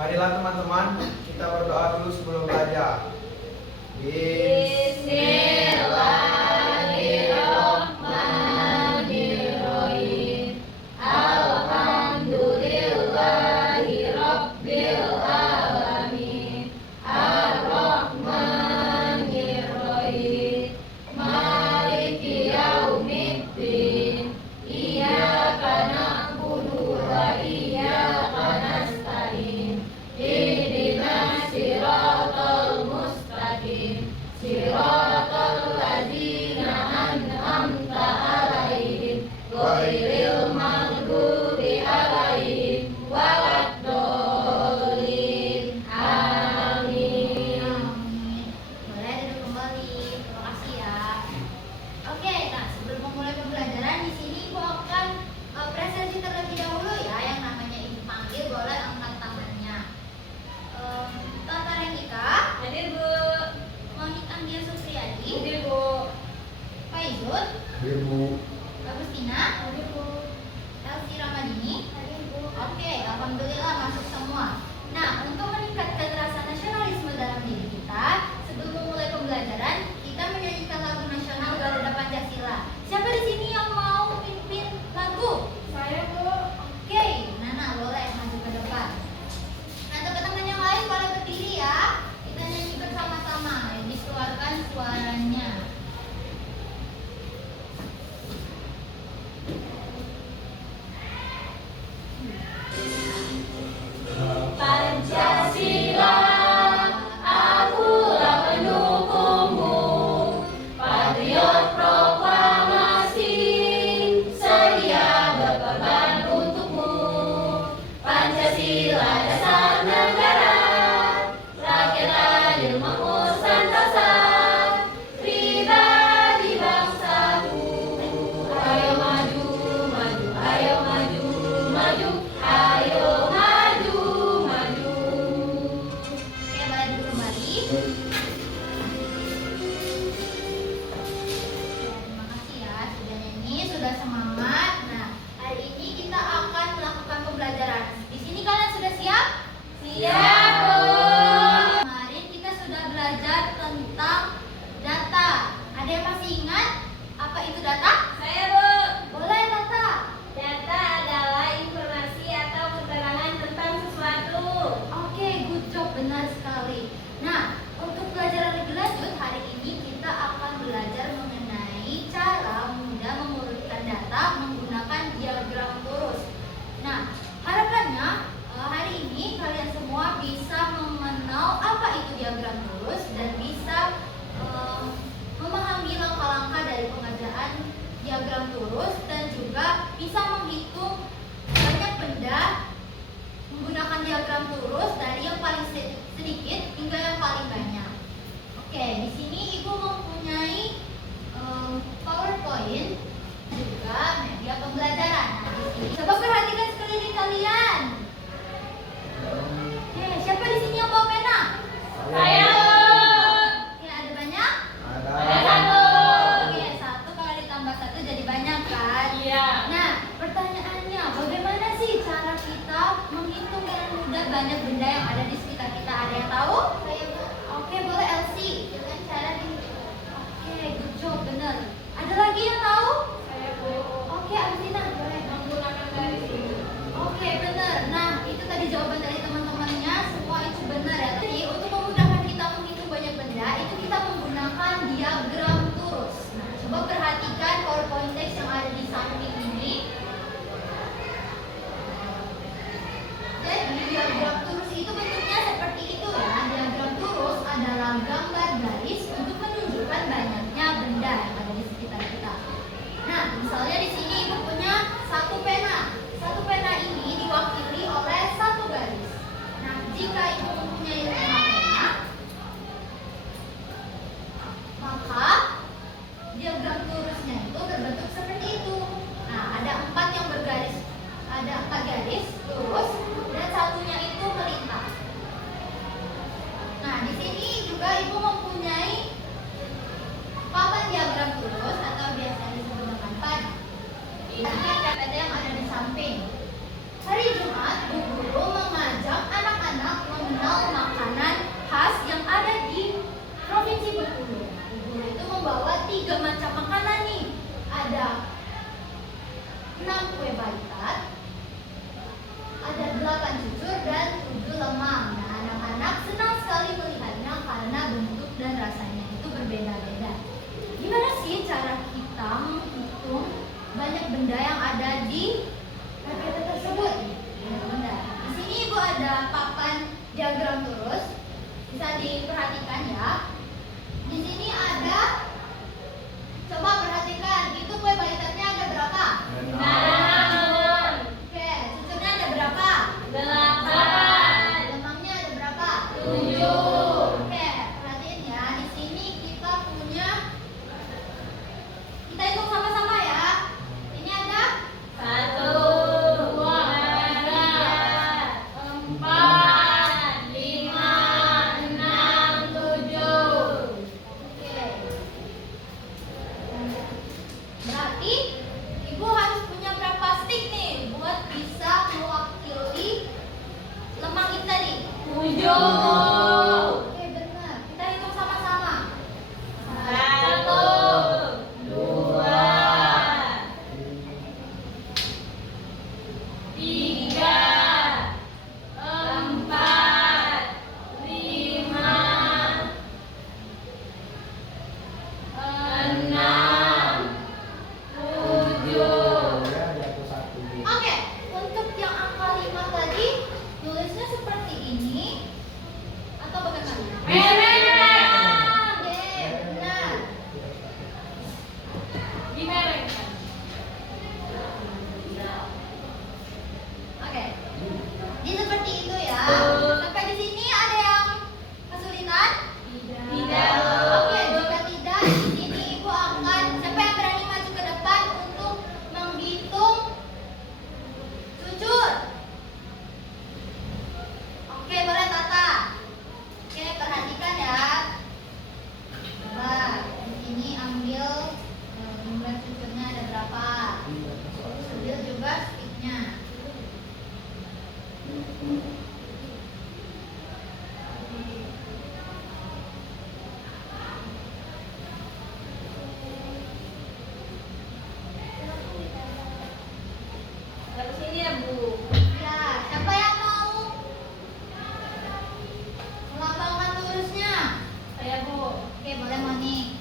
Marilah teman-teman, kita berdoa dulu sebelum belajar. Bismillahirrahmanirrahim. Alhamdulillahirabbil alamin. Arrahmanirrahim. Maliki yaumiddin. Iyyaka na'budu wa iyyaka nasta'in. Ihdinas siratal mustaqim. Siratal ladzina an'amta 'alaihim ghairil maghdubi 'alaihim waladdallin. Amin. Boleh duduk kembali. Terima kasih ya. Oke, nah sebelum memulai pembelajaran di sini Ibu akan presentasi terlebih dahulu ya. Yang namanya Ibu panggil boleh angkat tangannya. Tata Rendika, Hadir, Bu. Monik Anggia Supriyadi, Hadir, Bu. Faizul, Hadir, Bu. Agustina, Hadir, Bu. Elsi Ramadini. Hadir, Bu. Oke, alhamdulillah masuk semua. Nah, untuk meningkatkan rasa nasionalisme dalam diri kita, sebelum memulai pembelajaran, kita menyanyikan lagu nasional Garuda Pancasila. Siapa di sini yang mau pimpin lagu? Saya, Bu. Oke, Nana boleh maju ke depan. Nah, teman-teman yang lain boleh berdiri ya. Kita nyanyi bersama-sama. Dikeluarkan suaranya. Pancasila, akulah pendukungmu. Patriot proklamasi, sedia berkorban untukmu. Pancasila dasar negara, rakyat adil makmur sentosa, pribadi bangsaku. Ayo maju, maju, ayo maju, maju, ayo maju, maju. Oke, boleh duduk kembali. Terima kasih ya sudah nyanyi, sudah semangat. Nah, hari ini kita akan melakukan pembelajaran. Di sini kalian sudah siap? Siap, Bu. Kemarin kita sudah belajar tentang data. Ada yang masih ingat apa itu data? Saya, Bu. Boleh data. Data adalah informasi atau keterangan tentang sesuatu. Oke, good job, benar sekali. Nah, untuk pelajaran lebih lanjut, hari ini kita akan belajar mengenai cara mudah mengurutkan data menggunakan diagram lurus. Nah, harapannya hari ini kalian semua bisa mengenal apa itu diagram lurus dan bisa memahami langkah-langkah dari pengerjaan diagram lurus dan juga bisa menghitung banyak benda menggunakan diagram lurus dari yang paling sedikit hingga yang paling banyak. Oke, di sini Ibu mempunyai PowerPoint juga media pembelajaran. Nah, di sini coba perhatikan sekeliling kalian. Oke, siapa di sini yang bawa pena? Saya, Bu. Oke, ada banyak? Ada Ada. satu. Oke, satu kalau ditambah satu jadi banyak kan? Iya. Nah, pertanyaannya, bagaimana sih cara kita menghitung dengan mudah banyak benda yang ada di sekitar kita? Ada yang tahu? Saya, Bu. Oke, boleh Elsie. Dengan cara dihitung. Oke, good job, benar. Ada lagi yang tahu? Saya, Bu. Oke, Arvina, boleh. Menggunakan garis ini. Oke, benar. Nah, itu tadi jawaban dari teman-temannya. Semua itu benar ya. Jadi, untuk memudahkan kita menghitung banyak benda, itu kita menggunakan diagram lurus. Nah, coba perhatikan PowerPoint text yang ada di samping ini. Jadi, diagram lurus itu bentuknya seperti itu ya. Diagram lurus adalah gambar garis untuk menunjukkan banyaknya benda yang ada di sekitar kita. Nah, misalnya di sini Ibu punya satu pena. Satu pena ini diwakili oleh satu garis. Nah, jika Ibu mempunyai 5 pena, maka diagram lurusnya itu berbentuk seperti itu. Nah, ada 4 yang bergaris, ada 4 garis lurus dan satunya itu melintang. Nah, di sini juga Ibu mempunyai papan diagram lurus atau biasa disebut dengan pad. Ini kata yang ada di samping. Hari Jumat, Bu Guru mengajak anak-anak ada papan diagram lurus. Bisa diperhatikan ya. Di sini ada, coba perhatikan, itu kue balitaknya ada berapa? Enam. Oke, cucurnya ada berapa? Delapan. Lemangnya ada berapa? 7. Oke, perhatiin ya. Di sini kita punya, kita hitung sama-sama ya. Ini ada 1, 2, 3, 4, 5, 6, 7. Oke. Berarti Ibu harus punya berapa stick nih buat bisa mewakili lemang ini tadi? 7. Oke, benar. Kita hitung sama-sama. 1, 2, 3, 4, 5, 6, 7. Ya, jatuh satu. Oke, untuk yang angka 5 tadi nulisnya seperti ini atau bagaimana? Merah. Oke, benar. Dimerengkan. Oke. Jadi seperti itu ya. Sampai di sini ada yang kesulitan? Tidak. Oke, jika tidak, di sini Ibu akan, siapa yang berani maju ke depan untuk menghitung cucur? Oke, boleh Tata. Oke, perhatikan ya. Coba di sini ambil jumlah cucurnya ada berapa. Ambil juga sticknya. Dari sini ya, Bu. Ya, siapa yang mau melambangkan lurusnya? Saya, Bu. Oke, boleh Moni.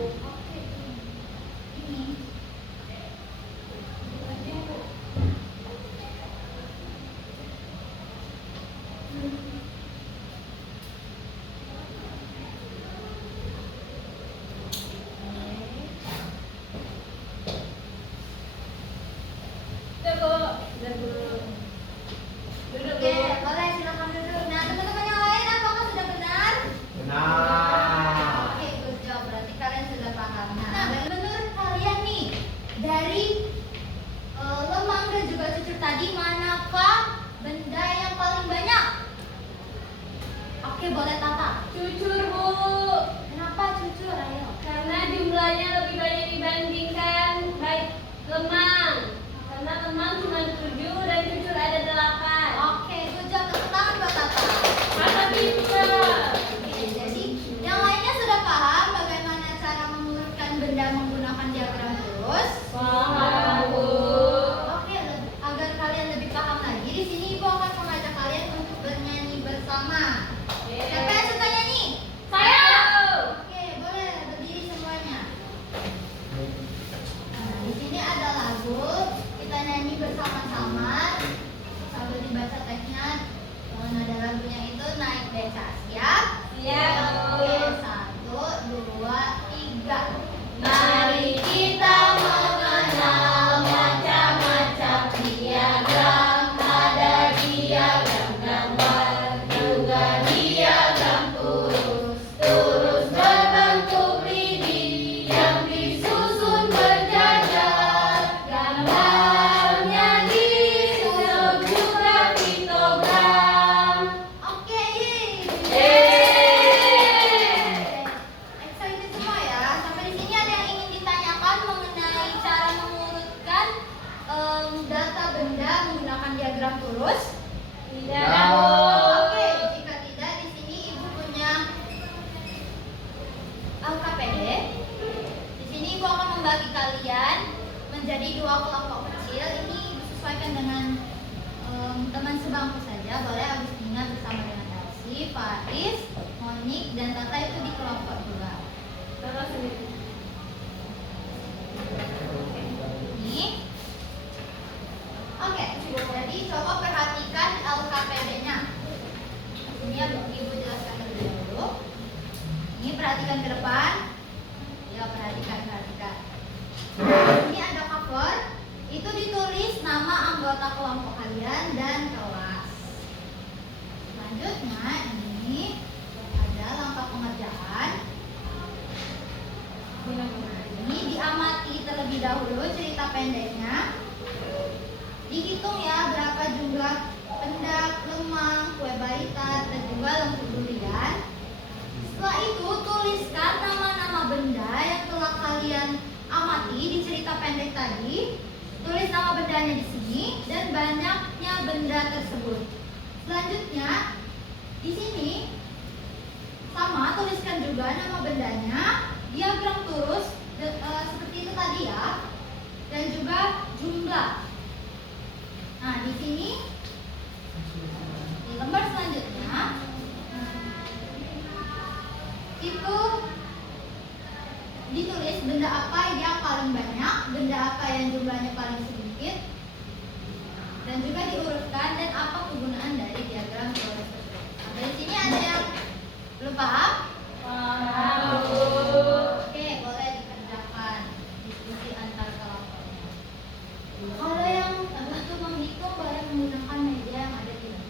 Oke. Ini. Udah, Bu. Udah, Bu. Duduk, Oke, Bu. boleh silakan duduk. Nah, teman-teman yang lain apakah sudah benar? Benar. Oke, good job. Berarti kalian sudah paham. Nah, menurut kalian nih, dari lemang dan juga cucur tadi, manakah benda yang paling banyak? Oke, boleh Tata. Cucur, Bu. Kenapa cucur? Ayo. Karena jumlahnya lebih banyak dibandingkan baik lemang. Karena lemang cuma 7 dan cucur ada 8. Oke, good job. Tepuk tangan buat Tata. Masa bisa? Oke, jadi yang lainnya sudah paham bagaimana cara mengurutkan benda menggunakan diagram lurus? Paham, Bu. Oke, agar kalian lebih paham lagi, di sini Ibu akan mengajak kalian untuk bernyanyi bersama. Siapa yang suka nyanyi? Saya. Oke, boleh berdiri semuanya. Nah, di sini ada lagu, kita nyanyi bersama-sama. Jadi dua kelompok kecil ini disesuaikan dengan teman sebangku saja. Boleh Agustina bersama dengan Elsie, Faris, Monik, dan Tata itu di kelompok dua. Terus ini. Ini. Oke, jadi coba perhatikan LKPD-nya. Ini Ibu jelaskan terlebih dahulu. Ini perhatikan ke depan. Ya, perhatikan. Ini ada cover. Itu ditulis nama anggota kelompok kalian dan kelas. Selanjutnya ini ada langkah pengerjaan. Ini diamati terlebih dahulu cerita pendeknya. Dihitung ya berapa jumlah pendak, lemang, kue baitat, dan juga lembu durian. Setelah itu tuliskan nama-nama benda yang telah kalian amati di cerita pendek tadi. Tulis nama bendanya di sini dan banyaknya benda tersebut. Selanjutnya di sini sama tuliskan juga nama bendanya, diagram terus seperti itu tadi ya, dan juga jumlah. Nah di sini di lembar selanjutnya itu ditulis benda apa yang paling banyak, benda apa yang jumlahnya paling sedikit, dan juga diurutkan dan apa kegunaan dari diagram teori tersebut. Nah, di sini ada yang belum paham? Oke, boleh dikerjakan diskusi antar kelompoknya. Kalau yang butuh menghitung boleh menggunakan media yang ada di dalam.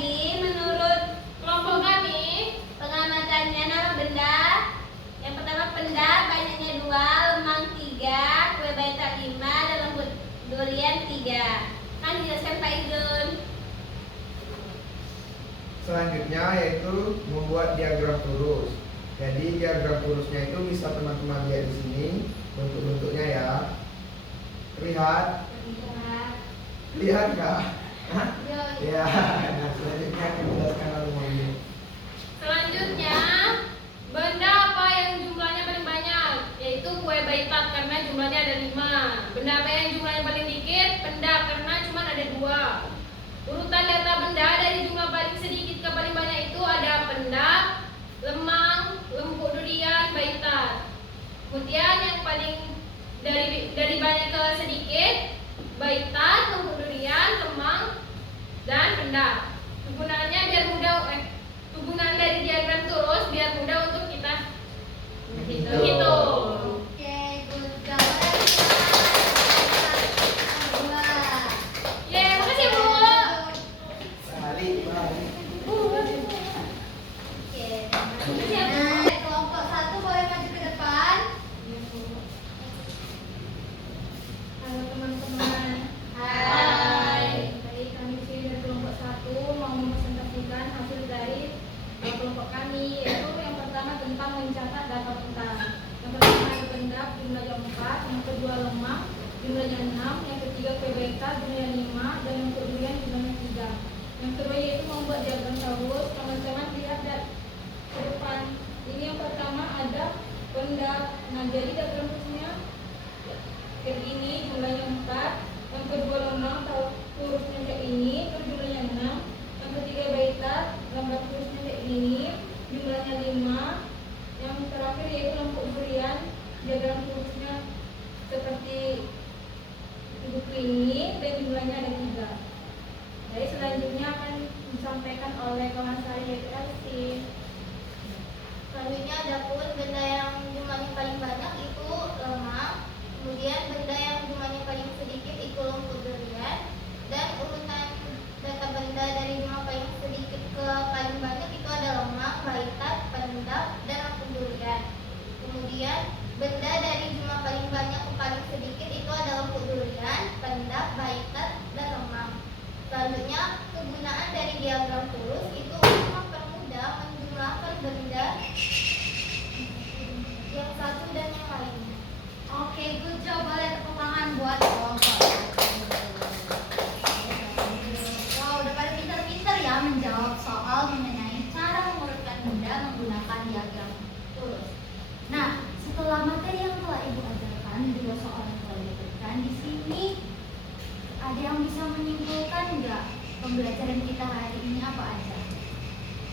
Jadi menurut kelompok kami pengamatannya nama benda. Yang pertama benda banyaknya 2, lemang 3, kue baitak 5, dan lembut durian 3. Kan dijelaskan Pak Izun. Selanjutnya yaitu membuat diagram turus. Jadi diagram turusnya itu bisa teman-teman lihat di sini bentuk-bentuknya ya. Lihat, lihat nggak? Hah? Ya. Nah, selanjutnya akan dijelaskan oleh Mami. Selanjutnya, benda apa yang jumlahnya paling banyak? Yaitu kue baitak karena jumlahnya ada 5. Benda apa yang jumlahnya paling dikit? Benda karena cuma ada 2. Urutan data benda dari jumlah paling sedikit ke paling banyak itu ada pendak, lemang, lembut durian, baitak. Kemudian yang paling dari banyak ke sedikit, baitak, lembut durian, lemang, dan pendak. Kegunaannya biar mudah kegunaan dari diagram turus biar mudah untuk kita hitung. Oke, good job. Yeay, makasih Bu. Sekali, balik. Oke, nah, kelompok 1 boleh maju ke depan. Halo teman-teman. Hai. Baik, kami di sini dari kelompok 1 mau mempresentasikan hasil dari kelompok kami, yaitu yang pertama tentang mencatat data benda. Yang pertama ada benda jumlahnya 4, yang kedua lemang jumlahnya 6, yang ketiga kue baitak jumlahnya 5, dan yang kedua jumlahnya 3. Yang kedua yaitu membuat diagram turus. Teman-teman lihat ke depan. Ini yang pertama ada benda. Nah, jadi diagram turusnya kayak gini, jumlahnya 4, yang kedua lemang turusnya kayak ini, terus jumlahnya 6, yang ketiga baitak gambar turusnya kayak gini, jumlahnya 5, yang terakhir yaitu lembut durian, diagram turusnya seperti buku ini dan jumlahnya ada 3. Jadi selanjutnya akan disampaikan oleh kawan saya yaitu Elsie. Selanjutnya ada pun benda yang jumlahnya paling banyak itu lemang. Kemudian benda yang jumlahnya paling sedikit itu lembut durian. Dan urutan data benda dari jumlah paling sedikit ke paling banyak itu ada lemang, baitak, pendak, dan lembut durian. Kemudian benda dari jumlah paling banyak ke paling sedikit itu ada lembut durian, pendak, baitak, dan lemang. Selanjutnya kegunaan dari diagram turus itu untuk mempermudah menjumlahkan benda yang satu dan yang lainnya. Oke, good job. Boleh tepuk tangan buat kelompok. Wow, udah pada pintar-pintar ya menjawab soal mengenai cara mengurutkan benda menggunakan diagram turus. Nah, setelah materi yang telah Ibu ajarkan, juga soal yang telah diberikan di sini, ada yang bisa menyimpulkan nggak pembelajaran kita hari ini apa aja?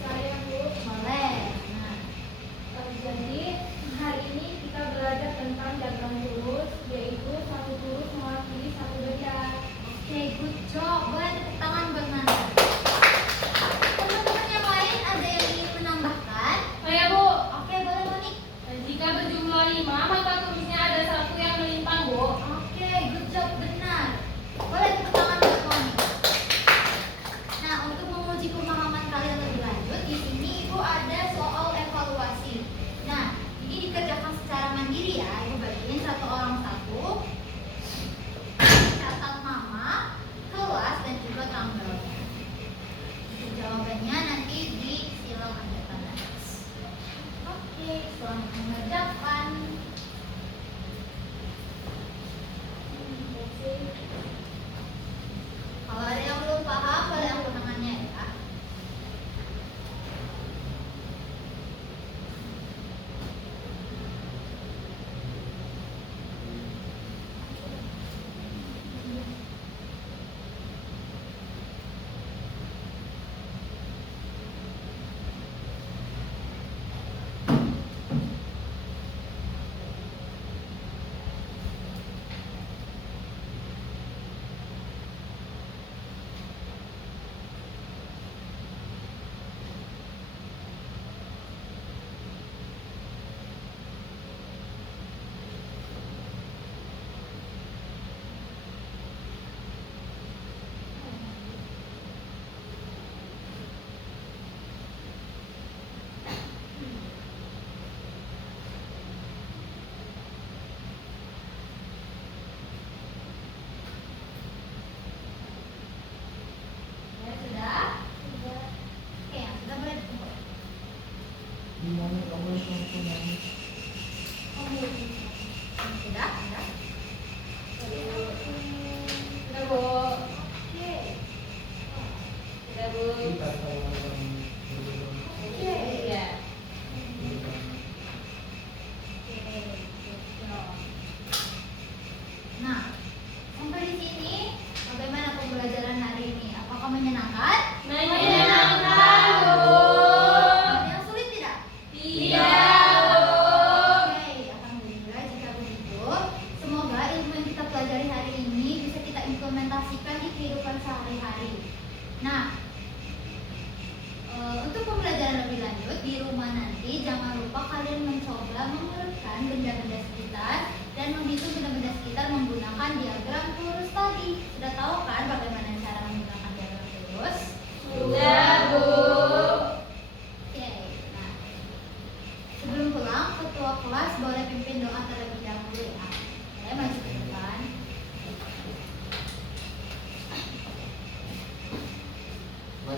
Saya Bu. Boleh. Nah, Jadi hari ini kita belajar tentang diagram turus, yaitu satu turus mewakili satu benda. oke, good job. Boleh tepuk tangan buat Nanda. Teman-teman yang lain ada yang ingin menambahkan? Saya Bu. Oke, boleh Monik. Jika berjumlah 5, maka turusnya ada satu yang melimpang Bu. Oke, good job, benar. Boleh tepuk tangan buat Monik. Nah, untuk menguji pemahaman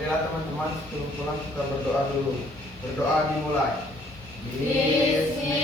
Marilah teman-teman sebelum pulang kita berdoa dulu. Berdoa dimulai. Bismillah.